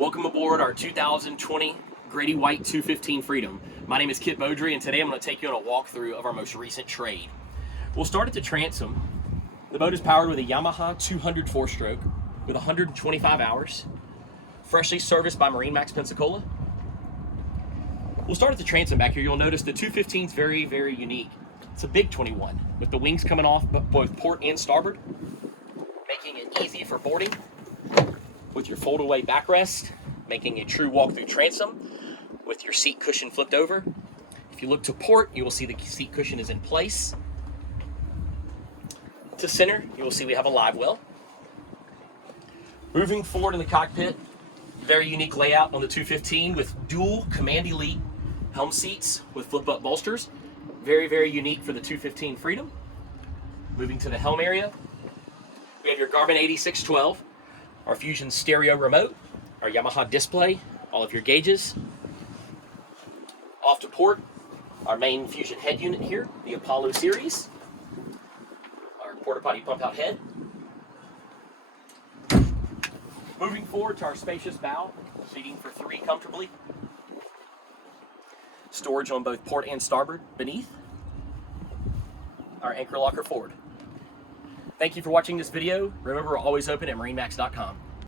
Welcome aboard our 2020 Grady White 215 Freedom. My name is Kit Bodree, and today I'm going to take you on a walkthrough of our most recent trade. We'll start at the transom. The boat is powered with a Yamaha 200 4-stroke with 125 hours, freshly serviced by MarineMax Pensacola. We'll start at the transom back here. You'll notice the 215 is very, very unique. It's a big 21 with the wings coming off both port and starboard, making it easy for boarding with your fold-away backrest, making a true walk-through transom with your seat cushion flipped over. If you look to port, you will see the seat cushion is in place. To center, you will see we have a live well. Moving forward in the cockpit, very unique layout on the 215 with dual Command Elite helm seats with Flip Up Bolsters. Very, very unique for the 215 Freedom. Moving to the helm area, we have your Garmin 8612, our Fusion stereo remote, our Yamaha display, all of your gauges. Off to port, our main Fusion head unit here, the Apollo series, our porta potty pump out head. Moving forward to our spacious bow, seating for 3 comfortably. Storage on both port and starboard beneath. Our anchor locker forward. Thank you for watching this video. Remember, we're always open at MarineMax.com.